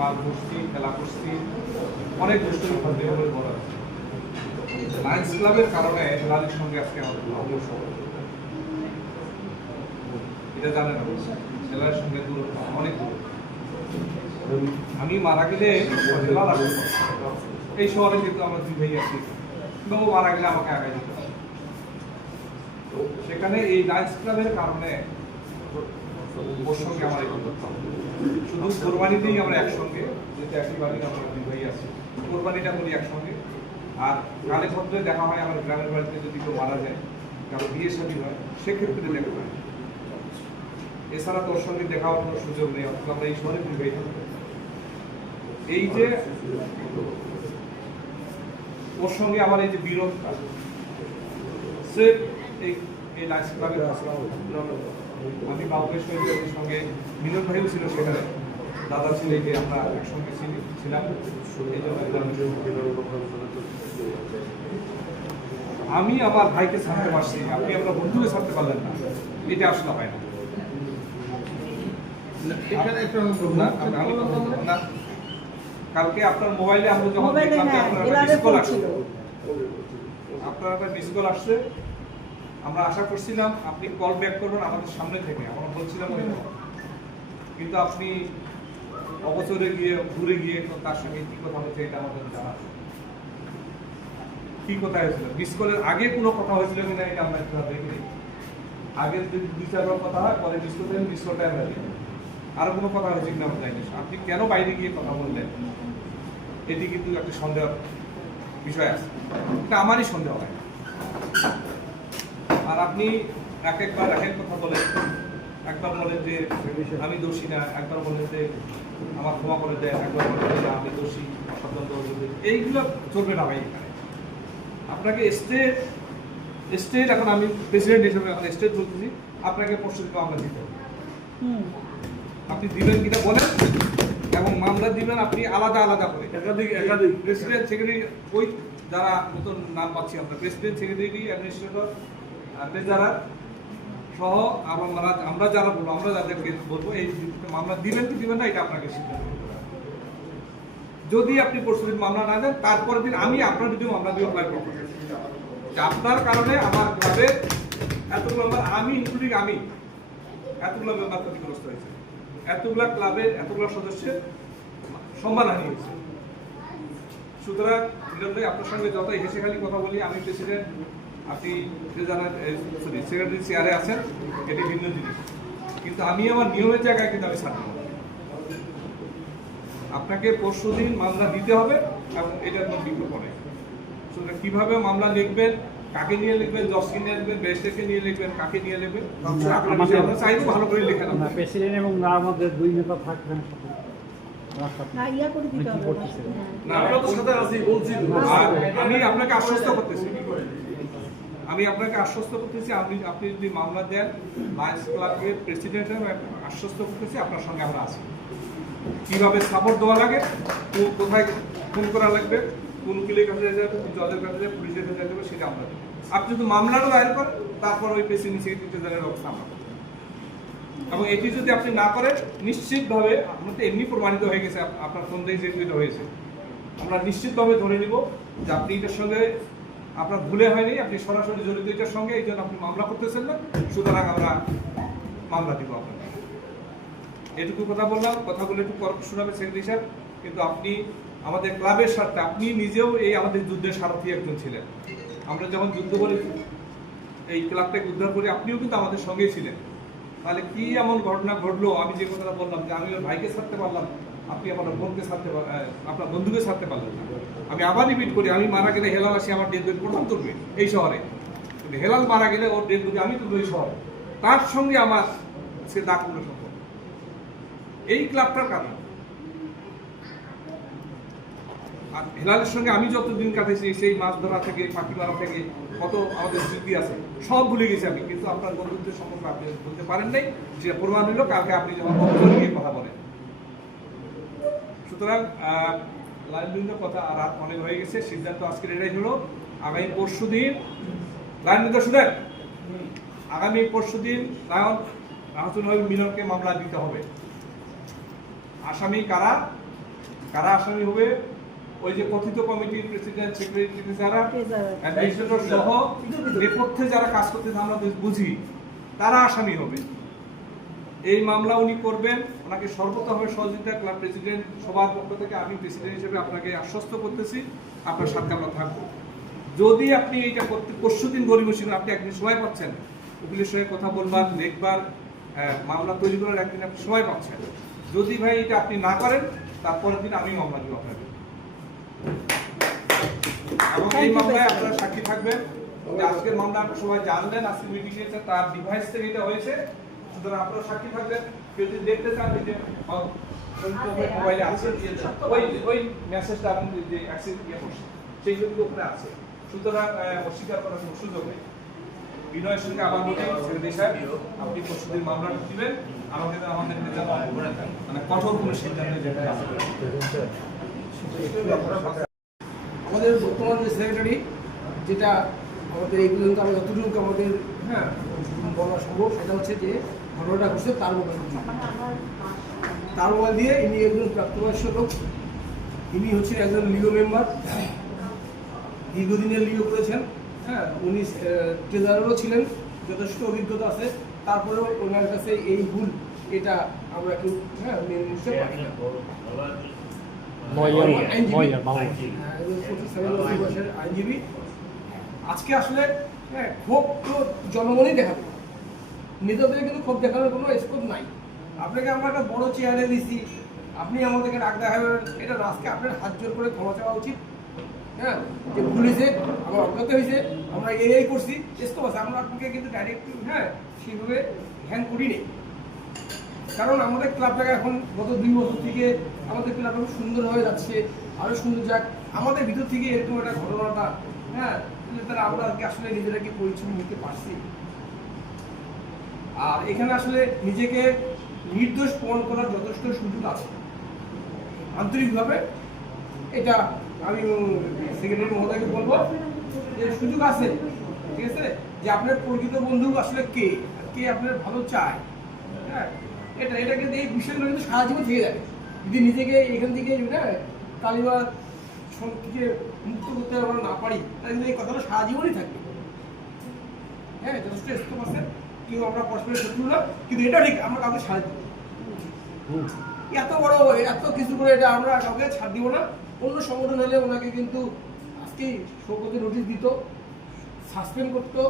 মাছ ধরছি, খেলা করছি, অনেক দুষ্টুমি করতে হবে বলা আছে। লায়ন্স ক্লাবের কারণে হেলালের সঙ্গে আজকে আমাদের অবশ্য এটা জানেন, হেলালের সঙ্গে দূরত্ব অনেক দূর। আমি মারা গেলে হেলাল আসবে এই শহরে, কিন্তু আমরা দুই ভাই আছি, কিন্তু ও মারা গেলে আমাকে আগায় দিতে হবে। সেখানে এই লায়ন্স ক্লাবের কারণে ওর সঙ্গে আমার এই বন্ধুত্ব, শুধু কোরবানিতেই আমরা একসঙ্গে, যেহেতু একই বাড়ির আমরা দুই ভাই আছি, কোরবানিটা করি একসঙ্গে। আর কালে ভদ্রে দেখা হয় আমার গ্রামের বাড়িতে, যদি কেউ মারা যায়, কারো বিয়ে শাদী হয়, সেক্ষেত্রে দেখা হয়। এছাড়া তোর সঙ্গে দেখা হওয়ার কোনো সুযোগ নেই, অথবা আমরা এই শহরে দুই ভাই থাকবো। এই যে ওর সঙ্গে আমার এই যে বিরোধটা, সে এই লায়ন্স ক্লাবের আমি বাবুকের সঙ্গে মিলন ভাইও ছিল সেখানে, দাদা ছিল, এই যে আমরা একসঙ্গে ছিলাম। এই জন্য আমি আমার ভাইকে ছাড়তে পারছি, আপনি আপনার বন্ধুকে ছাড়তে পারলেন না, এটা আসলে হয় না। কালকে আপনার মোবাইলে আমরা যখন দেখলাম যে আপনার একটা মিস কল আসছে, আপনার একটা মিস কল আসছে, আমরা আশা করছিলাম আপনি কল ব্যাক করবেন আমাদের সামনে থেকে, আমরা বলছিলাম ওই, কিন্তু আপনি অবসরে গিয়ে ঘুরে গিয়ে তার সঙ্গে কি কথা হয়েছে এটা আমাদের জানা। কি কথা হয়েছিল, মিস কলের আগে কোনো কথা হয়েছিল কিনা এটা আমরা একটু দেখিনি। আগে যদি দুই চারবার কথা হয়, পরে মিস করতে মিস কলটা আমরা দেখি, আরো কোনো কথা হয়েছে কিনা আমরা জানি। আপনি কেন বাইরে গিয়ে কথা বললেন, এটি কিন্তু একটা সন্দেহ বিষয় আছে, এটা আমারই সন্দেহ হয়। আর আপনি একবার এক এক কথা বলেন, একবার বলেন যে আমি দোষী না, একবার বলেন যে আমার ক্ষমা করে দেয়, একবার বলেন যে আমি দোষী, অসাধারণ, এইগুলো চলবে না ভাই। এখানে আপনাকে স্টেট এখন আমি প্রেসিডেন্ট হিসেবে এখন স্টেট বলতেছি, আপনাকে প্রস্তুতি মামলা দিতে হবে। আপনি দিবেন কিনা বলেন, এবং মামলা দিবেন আপনি আলাদা আলাদা করে, একাধিক প্রেসিডেন্ট, সেক্রেটারি, ওই যারা নতুন নাম পাচ্ছি আমরা, প্রেসিডেন্ট, সেক্রেটারি, অ্যাডমিনিস্ট্রেটর, ট্রেজারার সহ আমরা যারা বলবো, আমরা যাদেরকে বলবো এই মামলা দিবেন কি দিবেন না, এটা আপনাকে সিদ্ধান্ত নিতে হবে। যদি আপনি প্রস্তুতির মামলা না দেন, তারপরের দিন আমি আপনার যদি মামলা দিয়ে অ্যাপ্লাই করবো, আপনার কারণে আমার ক্লাবের এতগুলো মেম্বার, আমি ইনক্লুডিং আমি, এতগুলো মেম্বার ক্ষতিগ্রস্ত হয়েছে, এতগুলো ক্লাবের এতগুলো সদস্যের সম্মানহানি হয়েছে। সুতরাং আপনার সঙ্গে যতই হেসে খালি কথা বলি, আমি প্রেসিডেন্ট, আপনি সেক্রেটারি চেয়ারে আছেন, এটি ভিন্ন জিনিস, কিন্তু আমি আমার নিয়মের জায়গায় কিন্তু আমি ছাড়ব। আপনাকে পরশুদিন মামলা দিতে হবে, এবং এটার কোনো বিকল্প নেই। সুতরাং কিভাবে মামলা লিখবেন, কাকে নিয়ে লিখবেন, জজকে নিয়ে লিখবেন, ম্যাজিস্ট্রেটকে নিয়ে লিখবেন, কাকে নিয়ে লিখবেন, আমরা চাইবো ভালো করে লিখে নেবেন। প্রেসিডেন্ট এবং আমাদের দুই নেতা থাকবেন, আমি আপনাকে আশ্বস্ত করতেছি, আপনি যদি মামলা দেন, লায়ন্স ক্লাবের প্রেসিডেন্ট আশ্বস্ত করতেছি আপনার সঙ্গে আমরা আছি। কিভাবে সাপোর্ট দেওয়া লাগে, কোথায় ফোন করা লাগবে, কোন উকিলের কাছে যাবে, জজের কাছে যাবে, পুলিশের কাছে যাবে, সেটা আমরা দেবো। আপনি যদি মামলাটা দায়ের করেন, তারপর ওই প্রেসিডেন্ট সেক্রেটারি জেনারেল অবস্থা আমরা, এবং এটি যদি আপনি না করেন, নিশ্চিতভাবে আমাদের এমনি প্রমাণিত হয়ে গেছে, আপনার সন্দেহ যেটা হয়েছে, আমরা নিশ্চিতভাবে ধরে নিব যে আপনি এটার সঙ্গে আপনার ভুলে হয়নি, আপনি সরাসরি জড়িত এটার সঙ্গে, এই জন্য আপনি মামলা করতেছেন না, সুতরাং আমরা মামলা দিব আপনাকে। এটুকু কথা বললাম, কথাগুলো একটু শোনাবে সেক্রেটারি সাহেব, কিন্তু আপনি আমাদের ক্লাবের স্বার্থে, আপনি নিজেও এই আমাদের যুদ্ধের সারথি একজন ছিলেন। আমরা যখন যুদ্ধ করে এই ক্লাবটাকে উদ্ধার করি, আপনিও কিন্তু আমাদের সঙ্গেই ছিলেন। তাহলে কি এমন ঘটনা ঘটলো, আমি যে কথাটা বললাম যে আমি ওর ভাইকে ছাড়তে পারলাম, আপনি আমার বোনকে ছাড়তে আপনার বন্ধুকে ছাড়তে পারলেন না। আমি আবার রিপিট করি, আমি মারা গেলে হেলাল আসি আমার ডেড বডি প্রথম তুলবে এই শহরে, কিন্তু হেলাল মারা গেলে ওর ডেড বডি আমি তুলবো এই শহরে, তার সঙ্গে আমার সে দাগ তুলে সম্পর্ক এই ক্লাবটার কারণে। আর হেলালের সঙ্গে আমি যতদিন কাটাইছি, সেই মাছ ধরা থেকে, পাখি মারা থেকে, কত আমাদের স্মৃতি আছে, সব ভুলে গেছি আমি, কিন্তু আপনার বন্ধুত্বের সম্পর্ক আপনি বলতে পারেন নাই, যে প্রমাণ হইল কালকে আপনি যখন গিয়ে কথা বলেন। সুতরাং লাইনবৃন্দ কথা আর রাত অনেক হয়ে গেছে, সিদ্ধান্ত আজকের এটাই হলো, আগামী পরশুদিন, লাইনবৃন্দ শুনেন, আগামী পরশুদিন রাহাতুল মিলনকে মামলা দিতে হবে। আসামি কারা কারা আসামি হবে? ওই যে কথিত কমিটির প্রেসিডেন্ট, সেক্রেটারি যারা, অ্যাডমিনিস্ট্রেটর সহ নেপথ্যে যারা কাজ করতেছে আমরা বুঝি, তারা আসামি হবে। এই মামলা উনি করবেন, ওনাকে সর্বতভাবে সহযোগিতা ক্লাব প্রেসিডেন্ট সবার পক্ষ থেকে আমি প্রেসিডেন্ট হিসেবে আপনাকে আশ্বস্ত করতেছি, আপনার সাথে আমরা থাকবো। যদি আপনি এইটা করতে পরশুদিন গরিব ছিল, আপনি একদিন সময় পাচ্ছেন উকিলের সঙ্গে কথা বলবার, দেখবার, মামলা তৈরি করার একদিন আপনি সময় পাচ্ছেন। যদি ভাই এটা আপনি না করেন, তারপরের দিন আমি মামলা দিব আপনাকে। এবং এই মামলায় আপনারা সাক্ষী থাকবেন। যে আজকের মামলা আপনারা সবাই জানলেন, আজকে মিটিং এসে তার ডিভাইস থেকে এটা হয়েছে, সুতরাং আপনারা সাক্ষী থাকবেন। কেউ যদি দেখতে চান যে মোবাইলে আছে, ওই মেসেজটা আপনি যে অ্যাক্সেস দিয়ে করছে সেই জন্য ওখানে আছে। সুতরাং অস্বীকার করার কোনো সুযোগ নেই। বিনয়ের সঙ্গে আবার বলি, সেক্রেটারি সাহেব আপনি পরশুদিন মামলাটা দিবেন, আমাদের নেতা মানে কঠোর কোনো সিদ্ধান্ত যেটা আমাদের বর্তমান যে সেক্রেটারি, যেটা আমাদের এই পর্যন্ত আমরা যতটুকু আমাদের বলা সম্ভব, সেটা হচ্ছে যে ঘটনাটা ঘটছে তার মোবাইল দিয়ে ইনি একজন প্রাপ্তবয়স্ক লোক। ইনি হচ্ছেন একজন লিও মেম্বার, দীর্ঘদিনের লিও করেছেন। উনি ট্রেজারারও ছিলেন, যথেষ্ট অভিজ্ঞতা আছে। তারপরেও ওনার কাছে এই ভুল, এটা আমরা কেউ মেনে নিতে পারি না। আইনজীবী আজকে আসলে ক্ষোভ তো জনগণই দেখাবে, নেতাদের কিন্তু ক্ষোভ দেখানোর কোনো স্কোপ নাই। আপনাকে আমরা একটা বড় চেয়ারে দিচ্ছি, আপনি আমাদেরকে রাগ দেখাবেন, এটা আজকে আপনার হাত জোর করে ক্ষমা চাওয়া উচিত। যে ভুল হয়েছে, আমার অজ্ঞতা হয়েছে, আমরা এই করছি, স্কোপ আছে। আমরা আপনাকে কিন্তু ডাইরেক্ট সেভাবে হ্যান্ড করিনি, কারণ আমাদের ক্লাবটাকে এখন গত 2 বছর থেকে আমাদের ক্লাবটা খুব সুন্দরভাবে যাচ্ছে, আরও সুন্দর যাক। আমাদের ভিতর থেকে এরকম একটা ঘটনাটা তারা আমরা আসলে নিজেরা কি পরিচয় নিতে পারছি। আর এখানে আসলে নিজেকে নির্দোষ প্রমাণ করার যথেষ্ট সুযোগ আছে আন্তরিকভাবে। এটা আমি সেক্রেটারি মহোদয়কে বলবো যে সুযোগ আছে, ঠিক আছে, যে আপনার প্রকৃত বন্ধু আসলে কে কে আপনার ভালো চায়। এটা কিন্তু এই বিষয়গুলো কিন্তু সারা জীবন থেকে যাবে যদি নিজেকে এখান থেকে কালিমা থেকে মুক্ত করতে আমরা না পারি, তাহলে কিন্তু এই কথাটা সারা জীবনই থাকবে। যথেষ্ট স্কোপ আছে, কেউ আমরা পরস্পরের শত্রু না, কিন্তু এটা ঠিক আমরা কাউকে ছাড় দিব এত বড় এত কিছু করে এটা আমরা কাউকে ছাড় দিব না। অন্য সংগঠন হলে ওনাকে কিন্তু আজকেই শোকতে নোটিশ দিত, সাসপেন্ড করতো,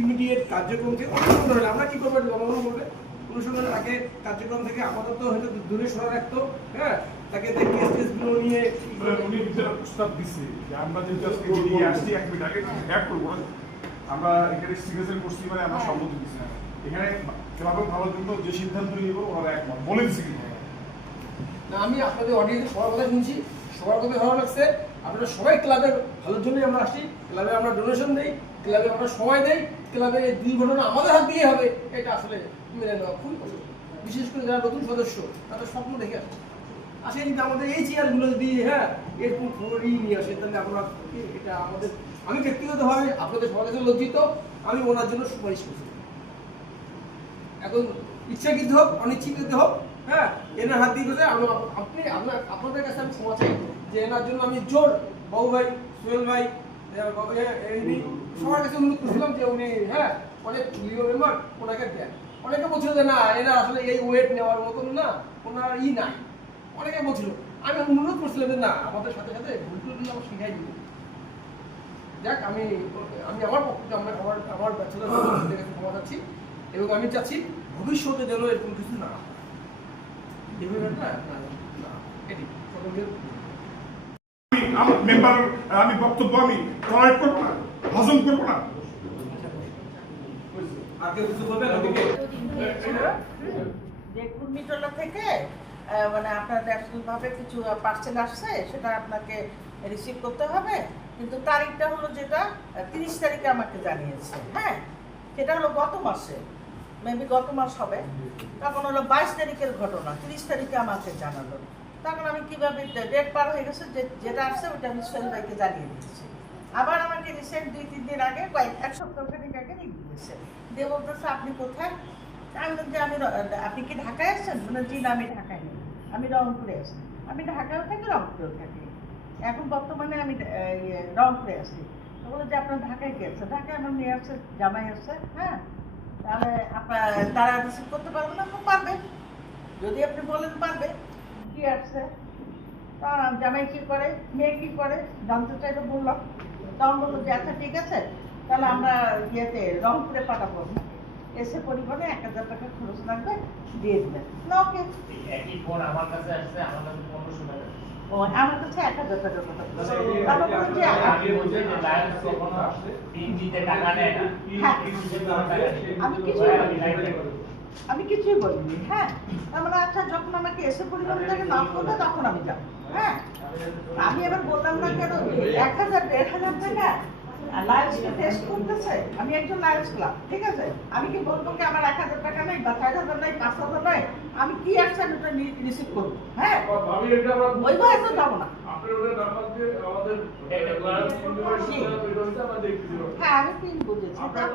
ইমিডিয়েট কার্যক্রম থেকে অন্য সংগঠন হলে আমরা কি করবো জনগণ বলবে, অনুসন্ধানে তাকে কার্যক্রম থেকে আপাতত হয়তো দূরে সরে রাখতো। তাকে কেসগুলো নিয়ে উনি প্রস্তাব দিচ্ছে যে আমরা যেহেতু আজকে বেরিয়ে আসছি 1 মিনিট আগে অ্যাড করবো, আমরা এখানে সিগনেচার করছি, মানে আমরা সম্মতি দিচ্ছি। এখানে ক্লাবের ভালোর জন্য যে সিদ্ধান্ত নিব ওরা একমত বলে দিচ্ছি। না, আমি আপনাদের অডিয়েন্সে সবার কথা শুনছি, সবার কথা ভালো লাগছে। আপনারা সবাই ক্লাবের ভালোর জন্যই আমরা আসি, ক্লাবে আমরা ডোনেশন দিই, ক্লাবে আমরা সময় দেই, ক্লাবের এই দুর্ঘটনা আমাদের হাত দিয়ে হবে, এটা আসলে মেনে নেওয়া খুবই কষ্ট। বিশেষ করে যারা নতুন সদস্য, তাদের স্বপ্ন দেখে আসে আসে যদি আমাদের এই চেয়ারগুলো যদি এরকম খবরই নিয়ে আসে, তাহলে আমরা এটা আমাদের, আমি ব্যক্তিগতভাবে আপনাদের সবার কাছে লজ্জিত। আমি ওনার জন্য সুপারিশ করছি, এখন ইচ্ছাকৃত হোক অনিচ্ছাকৃত হোক, এনার হাত দিয়ে গেছে। আপনি আপনাদের কাছে আমি ক্ষমা চাই যে এনার জন্য আমি জোর বাবু ভাই, সোহেল ভাই, সবার কাছে অনুরোধ করছিলাম যে উনি অনেক লিও মেম্বার, ওনাকে দেন। অনেকে বলছিল যে না, এরা আসলে এই ওয়েট নেওয়ার মতন না, ওনার নাই। অনেকে বলছিল, আমি অনুরোধ করছিলাম যে না, আমাদের সাথে সাথে ভুলগুলো কিন্তু আমার শিখাই দিব। যাক, আমি আমার পক্ষ থেকে আমার ব্যর্থতার কাছে ক্ষমা চাচ্ছি, এবং আমি চাচ্ছি ভবিষ্যতে যেন এরকম কিছু না হয়। মেম্বার আমি বক্তব্য আমি টলারেট করবো না, হজম করবো না। যে ঘূর্ণিঝড় থেকে মানে আপনার ন্যাশনালভাবে কিছু পার্সেল আসছে, সেটা আপনাকে রিসিভ করতে হবে, কিন্তু তারিখটা হলো যেটা 30 তারিখে আমাকে জানিয়েছে। সেটা হলো গত মাসে, মেবি গত মাস হবে। তখন হলো 22 তারিখের ঘটনা, 30 তারিখে আমাকে জানালো। তখন আমি কীভাবে ডেট পার হয়ে গেছে, যেটা আসছে ওটা আমি সোহেল ভাইকে জানিয়ে দিয়েছি। আবার আমাকে রিসেন্ট 2-3 দিন আগে, 1 সপ্তাহ খানিক আগে দিয়েছে, দিয়ে বলতেছে আপনি কোথায়? আমি বলছি আপনি কি ঢাকায় আসছেন? মানে জি না, আমি ঢাকায় নেই। আমি রংপুরে আছি, আমি ঢাকাও থাকি রংপুরেও থাকি, এখন বর্তমানে আমি রংপুরে আছি। তো বলে যে আপনার ঢাকায় কি আছে, ঢাকায় আমার মেয়ে আছে, জামাই আছে, হ্যাঁ, তাহলে আপনার তারা রিসিভ করতে পারবে না? পারবে, যদি আপনি বলেন পারবে। কি আসছে, তা জামাই কি করে, মেয়ে কি করে জানতে চাইলে বললাম, তখন বললো যে আচ্ছা ঠিক আছে, তাহলে আমরা ইয়েতে রংপুরে পাঠাবো, এসে পরিবারে 1000 টাকা খরচ লাগবে, দিয়ে দেবেন না? ওকে। একই ফোন আমার কাছে আসছে, আমার কাছে 1500 টাকা। ও আমার কাছে 1000 টাকার কথা বলছে। তারপর বললো যে আমি বলছি যে লায়ন্স কখনো পিন দিতে টাকা নেয় না। হ্যাঁ। পিন দিতে কোনো টাকা নেই। আমি কিছুই আমি বলিনি। লাইনে করি। আমি কিছুই বলিনি, হ্যাঁ। আমরা আচ্ছা যখন আমাকে এসে পরিবার থেকে নক করবে তখন আমি যাবো, হ্যাঁ। আমি এবার বললাম না কেন 1000-1500 টাকা লায়ন্স টেস্ট করতেছে, আমি একজন লায়ন্স ক্লাব, ঠিক আছে, আমি কি বলবো কি আমার 1000 টাকা নাই বা 4000 নাই 5000 নাই, আমি কি আসছে আমি ওটা রিসিভ করবো, হ্যাঁ, আমি এটা আবার ওই ভয়ে তো যাবো না। আপনার ওটা নাম্বার দিয়ে আমাদের জি। এটা হচ্ছে আমাদের হ্যাঁ আমি পিন বুঝেছি। আপনার